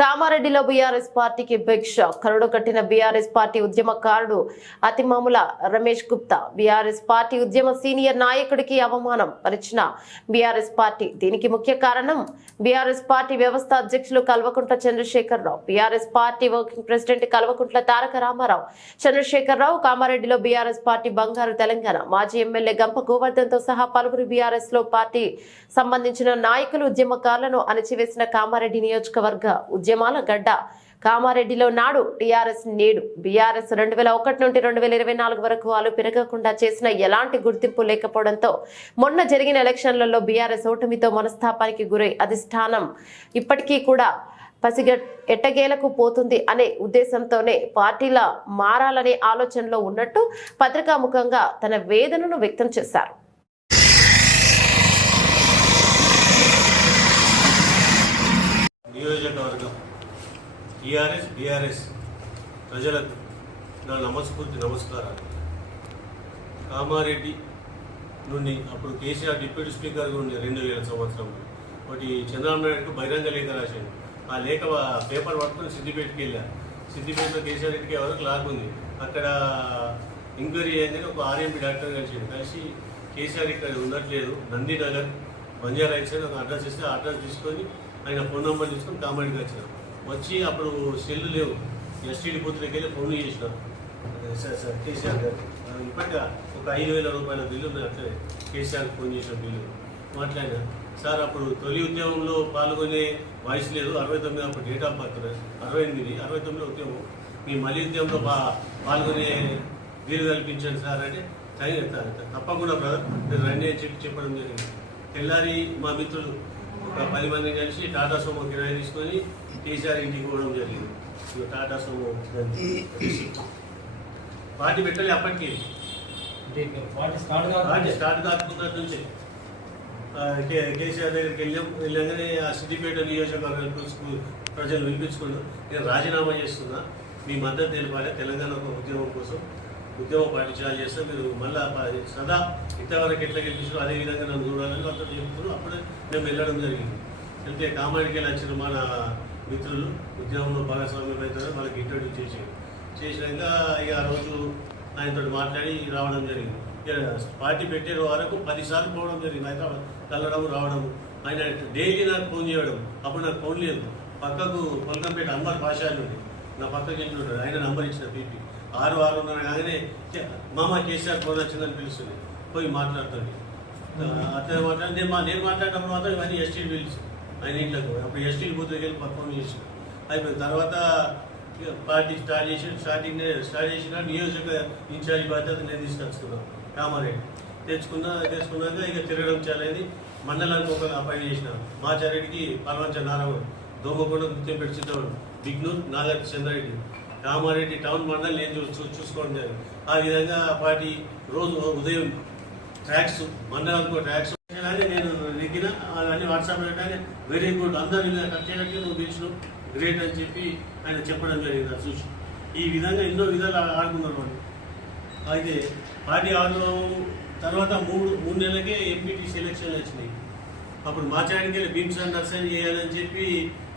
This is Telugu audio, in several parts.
కామారెడ్డిలో బీఆర్ఎస్ పార్టీకి బిగ్ షాక్. కరుడు కట్టిన బీఆర్ఎస్ పార్టీ ఉద్యమకారుడు అతిమాముల రమేష్ గుప్తా. బీఆర్ఎస్ పార్టీ ఉద్యమ సీనియర్ నాయకుడికి అవమానం పరిచిన బీఆర్ఎస్ పార్టీ. దీనికి ముఖ్య కారణం బీఆర్ఎస్ పార్టీ వ్యవస్థ అధ్యక్షులు Kalvakuntla Chandrashekar Rao. BRS party working president Kalvakuntla Taraka Rama Rao. Chandrashekar Rao కామారెడ్డిలో బీఆర్ఎస్ పార్టీ బంగారు తెలంగాణ. మాజీ ఎమ్మెల్యే గంప గోవర్ధన్తో సహా పలువురు బీఆర్ఎస్లో పార్టీ సంబంధించిన నాయకులు ఉద్యమకారులను అణచివేసిన కామారెడ్డి నియోజకవర్గ ఉద్యమాల గడ్డ. కామారెడ్డిలో నాడు టీఆర్ఎస్ నేడు. బీఆర్ఎస్ రెండు వేల ఒకటి నుండి రెండు వేల ఇరవై నాలుగు వరకు వాళ్ళు పెరగకుండా చేసిన ఎలాంటి గుర్తింపు లేకపోవడంతో మొన్న జరిగిన ఎలక్షన్లలో బీఆర్ఎస్ ఓటమితో మనస్తాపానికి గురై అధిష్టానం ఇప్పటికీ కూడా పసిగ ఎట్టగేలకు పోతుంది అనే ఉద్దేశంతోనే పార్టీల మారాలనే ఆలోచనలో ఉన్నట్టు పత్రికాముఖంగా తన వేదనను వ్యక్తం చేశారు. నియోజకవర్గం టీఆర్ఎస్ బీఆర్ఎస్ ప్రజలకు నా నమస్ఫూర్తి నమస్కారాలు. కామారెడ్డి నుండి అప్పుడు కేసీఆర్ డిప్యూటీ స్పీకర్గా ఉండే రెండు వేల సంవత్సరంలో ఒకటి చంద్రబాబు నాయుడుకు బహిరంగ లేఖ రాశాను ఆ లేఖ పేపర్ పట్టుకుని సిద్దిపేటకి వెళ్ళాను సిద్దిపేటలో కేసీఆర్ రెడ్డికి వరకు లాగుంది ఉంది? అక్కడ ఎంక్వైరీ అయిందని ఒక ఆర్ఎంపీ డాక్టర్ కలిసి కలిసి కేసీఆర్ ఇక్కడ ఉండట్లేదు నందినగర్ బంజారా ఇచ్చారు ఒక అడ్రస్ ఇస్తే ఆ అడ్రస్ తీసుకొని ఆయన ఫోన్ నెంబర్ తీసుకొని కామారెడ్డికి వచ్చిన వచ్చి అప్పుడు సెల్ లేవు. ఎస్టీడీ బూత్ వెళ్ళి ఫోన్ చేసిన సార్ సార్ కేసీఆర్ గారు. ఇప్పటిగా ఒక ఐదు వేల రూపాయల బిల్లు ఉన్నాయి అట్లే కేసీఆర్ ఫోన్ చేసిన బిల్లు. మాట్లాడినా సార్ అప్పుడు తొలి ఉద్యమంలో పాల్గొనే వయసు లేదు. అరవై తొమ్మిది అప్పుడు డేట్ ఆఫ్ బర్త్ అరవై ఎనిమిది అరవై తొమ్మిది ఉద్యమం. మీ మళ్ళీ ఉద్యమంలో పా పాల్గొనే వీలు కల్పించండి సార్ అంటే "తగి- తప్పకుండా బ్రదర్ మీరు రండి అని చెప్పి చెప్పడం జరిగింది. తెల్లారి మా మిత్రులు ఒక పది మంది కలిసి టాటా సోమో కిరాయి తీసుకొని కేసీఆర్ ఇంటికి పోవడం జరిగింది. ఇక టాటా సోమో పార్టీ పెట్టలే అప్పటికి. పార్టీ స్టార్ట్ కాకుండా నుంచే. కేసీఆర్ దగ్గరికి వెళ్ళాం. వెళ్ళగానే ఆ సిద్దిపేట నియోజకవర్గం ప్ర- ప్రజలు వినిపించుకున్నారు. నేను రాజీనామా చేస్తున్నా. మీ మద్దతు తెలిపాలి. తెలంగాణ ఒక ఉద్యమం కోసం ఉద్యమ పార్టీ చేస్తే మీరు మళ్ళీ సదా ఇంతవరకు ఎట్లా గెలిపించారో అదే విధంగా నన్ను చూడాలని వాళ్ళతో చెప్తున్నారు. అప్పుడే మేము వెళ్ళడం జరిగింది. వెళ్తే కామాడికి వెళ్ళి వచ్చిన మన మిత్రులు ఉద్యమంలో భాగస్వామ్యం అవుతారో వాళ్ళకి ఇంట్రడ్యూస్ చేసేది చేసినాక ఇక ఆ రోజు ఆయనతో మాట్లాడి రావడం జరిగింది. ఇక పార్టీ పెట్టే వరకు పదిసార్లు పోవడం జరిగింది. హైదరాబాద్ కలడం రావడం. ఆయన డైలీ నాకు ఫోన్ చేయడం. అప్పుడు నాకు ఫోన్ లేదు. పక్కకు కొల్కంపేట అన్వర్ పాషాలు నా పక్కకి వెళ్ళి ఆయన నంబర్ ఇచ్చిన పీపీ. ఆరు ఆరు ఉన్నారు కానీ మామ కేసీఆర్ ఫోన్ వచ్చిందని పిలుస్తుంది పోయి మాట్లాడుతుంది అతను మాట్లాడి నేను మా నేను మాట్లాడటప్పుడు మాత్రం ఇవన్నీ ఎస్టీలు పిలిచి ఆయన ఇంట్లోకి అప్పుడు ఎస్టీలు బూత్ వెళ్ళి చేసిన. అయిపోయిన తర్వాత ఇక పార్టీ స్టార్ట్ చేసి స్టార్టింగ్ స్టార్ట్ చేసిన నియోజక ఇన్ఛార్జ్ బాధ్యత నేను తీసుకొచ్చుకున్నాను కామారెడ్డి. తెచ్చుకున్నా తెచ్చుకున్నాక ఇక తిరగడం చాలని మండలానికి ఒక అపాయింట్ చేసిన. మాచారెడ్డికి పల్వంచ నారాయణ. దోమకొండ గుర్తింపు చిత్తవాడు బిగ్నూర్ నాగర్ చంద్రారెడ్డి కామారెడ్డి టౌన్ మండలం నేను చూ చూసుకోవడం జరిగింది. ఆ విధంగా ఆ పార్టీ రోజు ఉదయం ట్రాక్స్ మండలానికి ట్రాక్స్ కానీ నేను నెగ్గిన అవన్నీ వాట్సాప్ పెట్టగానే వెరీ గుడ్. అందరు ఇలా నువ్వు పిలిచిన గ్రేట్ అని చెప్పి ఆయన చెప్పడం జరిగింది అది చూసి ఈ విధంగా ఎన్నో విధాలు ఆడుకున్నారు వాళ్ళు. అయితే పార్టీ ఆరు తర్వాత మూడు మూడు నెలలకే ఎంపీటీ సెలక్షన్లు వచ్చినాయి. అప్పుడు మాచాడికి వెళ్ళి భీమ్సాన్ నర్సన్ చేయాలని చెప్పి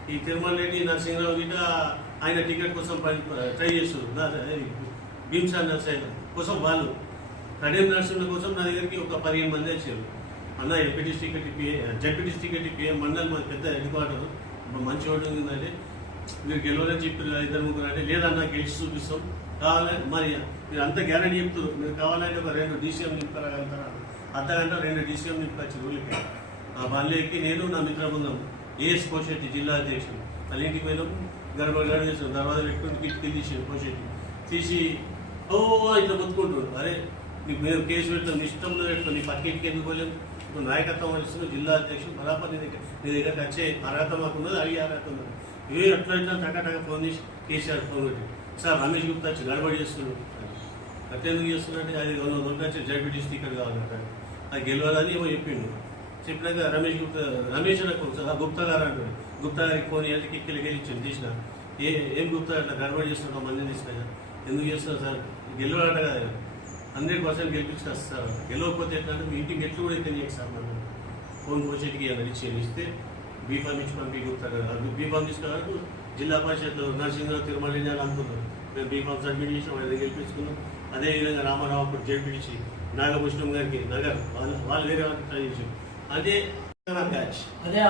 ఈ తిరుమల రెడ్డి నరసింహరావు గిట ఆయన టికెట్ కోసం పని- ట్రై చేస్తున్నారు. భీమ్సాన్ నర్సరీ కోసం వాళ్ళు. కడియం నరసింహ కోసం నా దగ్గరికి ఒక పదిహేను మంది వచ్చారు. అన్న ఎంపీటీ టికెట్ ఇప్పియే జడ్పీటీ టికెట్ ఇప్పియే మండలి మన పెద్ద హెడ్ క్వార్టర్ మంచి ఓటు ఉందంటే మీరు గెలవాలని చెప్పి ఇద్దరు ముగ్గురు అంటే లేదన్నా గెలిచి చూపిస్తాం. కావాలంటే మరి మీరు అంత గ్యారంటీ చెప్తారు. మీరు కావాలంటే ఒక రెండు డీసీఎం నింపగలుగుతారా? అర్ధగంట రెండు డీసీఎం నింపచ్చు ఊళ్ళకి. ఆ బండ్లు ఎక్కి నేను నా మిత్ర బృందం ఏఎస్ కోశెట్టి జిల్లా అధ్యక్షుడు. వాళ్ళ ఇంటికి పోయినాము గడబడ గడ చేసాం దర్వాజా పెట్టుకుని కిటికీలు తీసాను కోశెట్టి. తీసి ఓ ఇట్లా ముత్తుకుంటాడు అరే నీకు మేము కేసు పెట్టాం నీ ఇష్టంలో పెట్టుకో నీ పక్కింటికి ఎందుకు పోలేదు నువ్వు నాయకత్వం వహిస్తున్న జిల్లా అధ్యక్షుడు బలాపతి నీ దగ్గర నీ దగ్గరకు వచ్చే అర్హత మాకున్నది అడిగి అర్హత ఉన్నది. ఇవే ఎట్లా ఇట్లా టక టక ఫోన్ చేసి కేసీఆర్ ఫోన్ పెట్టాడు సార్ రమేష్ గుప్తా వచ్చి గడబడి చేస్తున్నాడు. అట్లా ఎందుకు చేస్తున్నాడు అది వంద వచ్చి జడ్పీ స్టిక్కర్ కావాలంటే అది గెలవాలని ఏమో చెప్పిండు. చెప్పినాక రమేష్ గుప్తా రమేష్ నాకు ఆ గుప్తా గారు అంటాడు గుప్తా గారికి ఫోన్ చేసి ఇక్కడికి వెళ్ళి ఇచ్చాను తీసిన. ఏ ఏం గుప్తా అట్లా గడబడి చేస్తున్నా మందిని తీసుకున్నా ఎందుకు చేస్తున్నారు సార్? గెలవాలంట కదా హండ్రెడ్ పర్సెంట్ గెలిపించుకొస్తారు గెలవకపోతే ఎట్లా అంటే మీ ఇంటికి ఎట్లు కూడా ఎక్కడ చేస్తాను మనం ఫోన్ పోసేటికి అని ఇచ్చి బీఫామ్ ఇచ్చి పంపి గుప్తా గారు. బీఫామ్ తీసుకున్నారు జిల్లా పరిషత్ నరసింహరావు తిరుమల అనుకున్నాం మేము బీఫామ్ సబ్మిట్ చేసి ఆయన గెలిపించుకున్నాం. అదేవిధంగా రామారావు అప్పుడు జడ్పీటీసీ నాగభూషణం గారికి నగర్ వాళ్ళు వాళ్ళు వేరే వాళ్ళకి ట్రై చేసాం అదే బ్యాచ్. అదే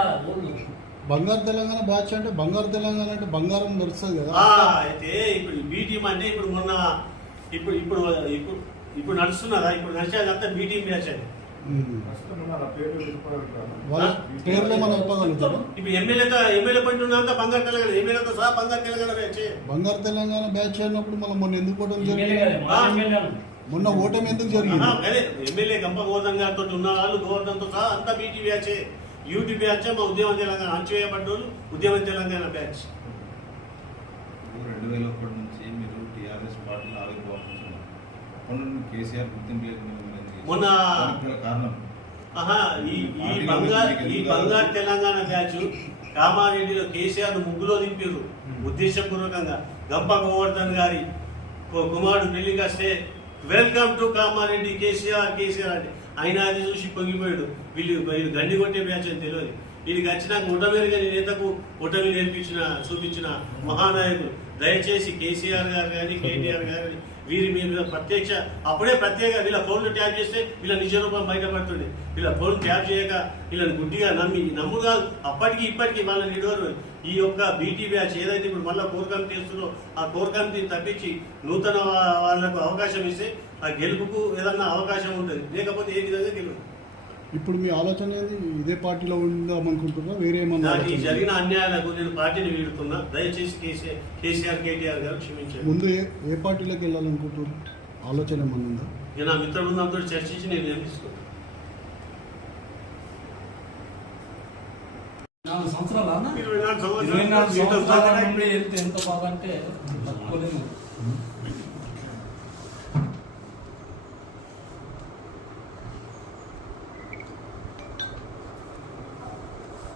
బంగారు తెలంగాణ బ్యాచ్ అంటే బంగారు తెలంగాణ అంటే బంగారం నడుస్తుంది కదా. ఆ, అయితే ఇప్పుడు ఈ బీ టీం అంటే ఇప్పుడు మొన్న ఇప్పుడు ఇప్పుడు ఇప్పుడు ఇప్పుడు నడుస్తున్నదా ఇప్పుడు నడిచేదంతా బీ టీం బ్యాచ్ పేర్లు ఏమైనా చెప్పగలుగుతారా ఇప్పుడు ఎమ్మెల్యేతో ఎమ్మెల్యే పట్టి ఉన్నంత బంగారు తెలంగాణ ఎమ్మెల్యేతో సహా బంగారు తెలంగాణ బ్యాచ్ బంగారు తెలంగాణ బ్యాచ్ అయినప్పుడు మనం మొన్న ఎందుకు ఎమ్మెల్యే జరిగింది? మొన్న ఓటమి ఎందుకు జరిగింది? ఎమ్మెల్యే గంప గోవర్ధన్ గారితో ఉన్న వాళ్ళు గోవర్ధన్తో సహా అంతా బీటీ బ్యాచే. యూటీ బ్యాచ్ మా ఉద్యమ తెలంగాణ అంచువేయబడ్డోళ్ళు ఉద్యమ తెలంగాణ బ్యాచ్. రెండు వేల ఒకటి నుంచి మీరు టీఆర్ఎస్ పార్టీలో ఆవిర్భావించున్నారు అప్పటి నుండి కేసీఆర్ గుర్తింపు? మొన్న- కారణం? ఆహా ఈ ఈ బంగారు ఈ బంగారు తెలంగాణ బ్యాచ్ కామారెడ్డిలో కేసీఆర్ ముగ్గులో దింపారు ఉద్దేశపూర్వకంగా గంప గోవర్ధన్ గారి కుమారుడు పెళ్ళికి వస్తే welcome to Kamareddy KCR KCR అంటే. ఆయన అది చూసి పొంగిపోయాడు. వీళ్ళు వీళ్ళు గండి కొట్టే బ్యాచ్ అని తెలియదు. వీడికి వచ్చినాక ఉటమేరుగని నేతకు ఉటమి నేర్పించిన చూపించిన మహానాయకుడు. దయచేసి కేసీఆర్ గారు కానీ కేటీఆర్ గారు కానీ వీరి మీద ప్రత్యక్ష అప్పుడే ప్రత్యేక వీళ్ళ ఫోన్లు ట్యాప్ చేస్తే వీళ్ళ నిజ రూపం బయటపడుతుంది వీళ్ళ ఫోన్ ట్యాప్ చేయక వీళ్ళని గుడ్డిగా నమ్మి నమ్ము కాదు అప్పటికి ఇప్పటికీ వాళ్ళని ఇడవరు ఈ యొక్క బీటీ బ్యాచ్ ఏదైతే ఇప్పుడు మళ్ళీ కోర్ కమిటీ ఇస్తుందో ఆ కోర్ కమిటీని తప్పించి నూతన వాళ్ళకు అవకాశం ఇస్తే ఆ గెలుపుకు ఏదన్నా అవకాశం ఉంటుంది. లేకపోతే ఏ విధంగా గెలుపు ఇప్పుడు మీ ఆలోచన ఏంది? ఇదే పార్టీలో ఉందాం అనుకుంటున్నా వేరే ఏమన్నా నాకు ఈ ఆలోచన? జరిగిన అన్యాయాలకు నేను పార్టీని వీడుతున్నా. దయచేసి కేసీఆర్ కేసీఆర్ కేటీఆర్ గారు క్షమించారు ముందు ఏ ఏ పార్టీలోకి వెళ్ళాలనుకుంటున్నారు? ఆలోచన ఏమన్నా ఉందా? నేను నా మిత్ర బృందంతో చర్చించి నేను ఏం తీసుకుంటాను నాలుగు సంవత్సరాలు అన్న? ఇరవై నాలుగు ఇరవై నాలుగు సంవత్సరాలు సంవత్సరాల నుండి వెళ్తే ఎంత బాగా అంటే